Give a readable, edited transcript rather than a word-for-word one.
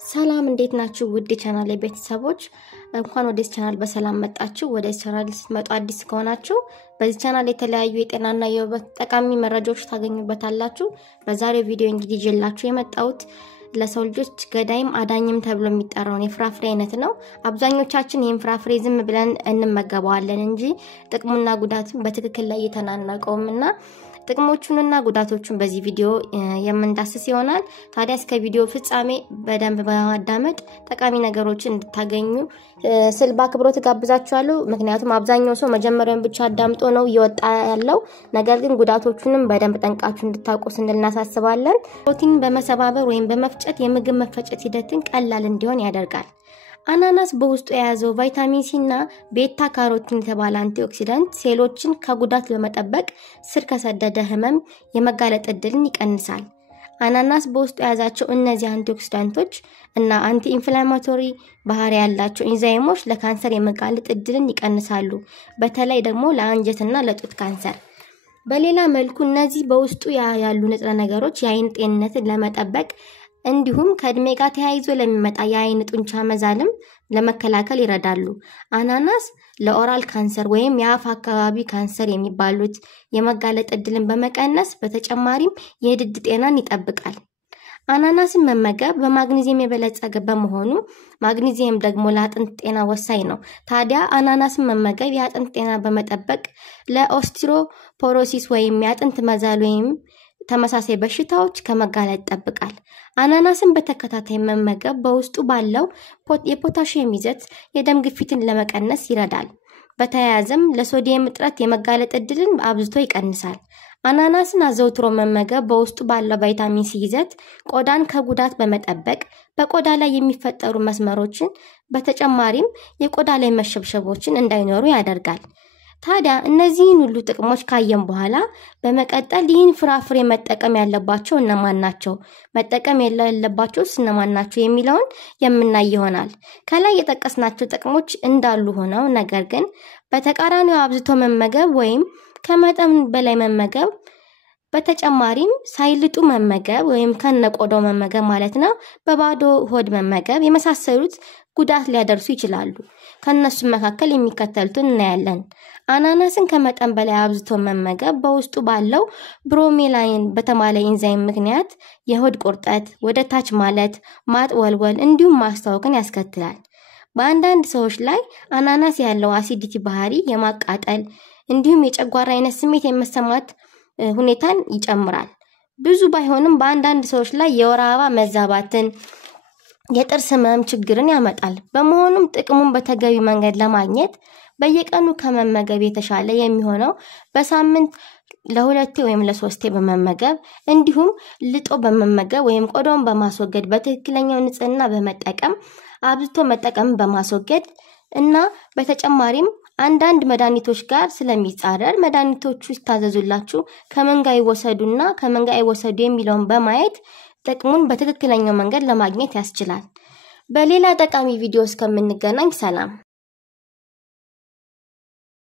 ሰላም እንዴት ናችሁ ውድ ቻናሌ ቤተሰቦች እንኳን ወደ ቻናል በሰላም መጣችሁ ወደ ቻናል ስትመጡ አዲስ ከሆናችሁ በዚህ ቻናል የተለያዩ የጤናና የውበት ጠቃሚ መረጃዎች ታገኙበታላችሁ በዛሬው ቪዲዮ እንግዲህ ይዤላችሁ የመጣሁት ለሰው ልጆች ገዳይም አዳኝም ተብሎ የሚጠራው የፍራፍሬ አይነት ነው አብዛኞቻችን ይሄን ፍራፍሬ ዝም ብለን እንመገባዋለን እንጂ ጥቅሙና ጉዳቱን በትክክል ላይ የተናናቀውምና ጥቅሞቹንና ጉዳቶቹን በዚህ ቪዲዮ የምንዳስስ ይሆናል ታዲያ እስከ ቪዲዮ ፍጻሜ በደንብ በማዳመጥ ጠቃሚ ነገሮችን እንድታገኙ ስልባ ክብሮት ጋብዛችኋለሁ ምክንያቱም አብዛኛው ሰው መጀመሪያውን ብቻ አዳምጦ ነው ይወጣ ያለው ነገር ግን ጉዳቶቹንም በደንብ ጠንቃችሁ እንድታውቁ ስንልናሳስባለን ፕሮቲን በመሰባበር ወይም በመፍጨት የምግብ መፈጨት ሂደትን ቀላል እንዲሆን ያደርጋል አናናስ በውስጡ የያዘው ቫይታሚን ሲ እና ቤታ ካሮቲን የተባለ አንቲኦክሲዳንት ሴሎችን ከጉዳት ለመጠበቅ ስር ከሰደደ ህመም የመጋለጥ እድልን ይቀንሳል አናናስ በውስጡ የያዛቸው እነዚህ አንቲኦክሲዳንቶች እና አንቲ ኢንፍላማቶሪ ባህሪ ያላቸው ኢንዛይሞች ለካንሰር የመጋለጥ እድልን ይቀንሳሉ በተለይ ደግሞ ለአንጀትና ለጡት ካንሰር በሌላ መልኩ እነዚህ በውስጡ ያሉ ንጥረ ነገሮች የአይን ጤንነትን ለመጠበቅ እንዲሁም ከእድሜ ጋር ተያይዞ ለሚመጣ የአይን ጡንቻ መዛልም ለመከላከል ይረዳሉ አናናስ ለኦራል ካንሰር ወይም የአፍ አካባቢ ካንሰር የሚባሉት የመጋለጥ እድልን በመቀነስ በተጨማሪም የድድ ጤናን ይጠብቃል አናናስን መመገብ በማግኒዚየም የበለጸገ በመሆኑ ማግኒዚየም ደግሞ ለአጥንት ጤና ወሳኝ ነው ታዲያ አናናስን መመገብ የአጥንት ጤና በመጠበቅ ለኦስቲዮፖሮሲስ ወይም የአጥንት መዛል ወይም ተመሳሳይ በሽታዎች ከመጋለጥ ይጠብቃል አናናስን በተከታታይ መመገብ በውስጡ ባለው የፖታሺየም ይዘት የደም ግፊትን ለመቀነስ ይረዳል በተያያዘም ለሶዲየም እጥረት የመጋለጥ እድልን አብዝቶ ይቀንሳል አናናስን አዘውትሮ መመገብ በውስጡ ባለው ቫይታሚን ሲ ይዘት ቆዳን ከጉዳት በመጠበቅ በቆዳ ላይ የሚፈጠሩ መስመሮችን በተጨማሪም የቆዳ ላይ መሸብሸቦችን እንዳይኖሩ ያደርጋል ታዲያ እነዚህን ሁሉ ጥቅሞች ካየን በኋላ በመቀጠል ይህን ፍራፍሬ መጠቀም ያለባቸው እነማን ናቸው መጠቀም የሌለባቸው እነማን ናቸው የሚለውን የምናይ ይሆናል ከላይ የጠቀስናቸው ጥቅሞች እንዳሉ ሆነው ነገር ግን በተቃራኒው አብዝቶ መመገብ ወይም ከመጠን በላይ መመገብ በተጨማሪም ሳይልጡ መመገብ ወይም ከነቆዳው መመገብ ማለት ነው በባዶ ሆድ መመገብ የመሳሰሉት ጉዳት ሊያደርሱ ይችላሉ ከነሱ መካከል የሚከተሉትን እናያለን አናናስን ከመጠን በላይ አብዝቶ መመገብ በውስጡ ባለው ብሮሜላይን በተባለ ኢንዛይም ምክንያት የሆድ ቁርጠት ወደ ታች ማለት ማጥወልወል እንዲሁም ማስታወክን ያስከትላል በአንዳንድ ሰዎች ላይ አናናስ ያለው አሲዲቲ ባህሪ የማቃጠል እንዲሁም የጨጓራ አይነት ስሜት የመሰማት ሁኔታን ይጨምራል ብዙ ባይሆንም በአንዳንድ ሰዎች ላይ የወር አበባ መዛባትን የጥርስ ህመም ችግርን ያመጣል በመሆኑም ጥቅሙን በተገቢ መንገድ ለማግኘት በየቀኑ ከመመገብ የተሻለ የሚሆነው በሳምንት ለሁለቴ ወይም ለሶስቴ በመመገብ እንዲሁም ልጦ በመመገብ ወይም ቆዳውን በማስወገድ በትክክለኛው ንጽህና በመጠቀም አብዝቶ መጠቀም በማስወገድ እና በተጨማሪም አንዳንድ መድኃኒቶች ጋር ስለሚጻረር መድኃኒቶቹ ይታዘዙላችሁ ከመንጋ ይወሰዱና ከመንጋ ይወሰዱ የሚለውን በማየት ጥቅሙን በትክክለኛው መንገድ ለማግኘት ያስችላል በሌላ ጠቃሚ ቪዲዮ እስከምንገናኝ ሰላም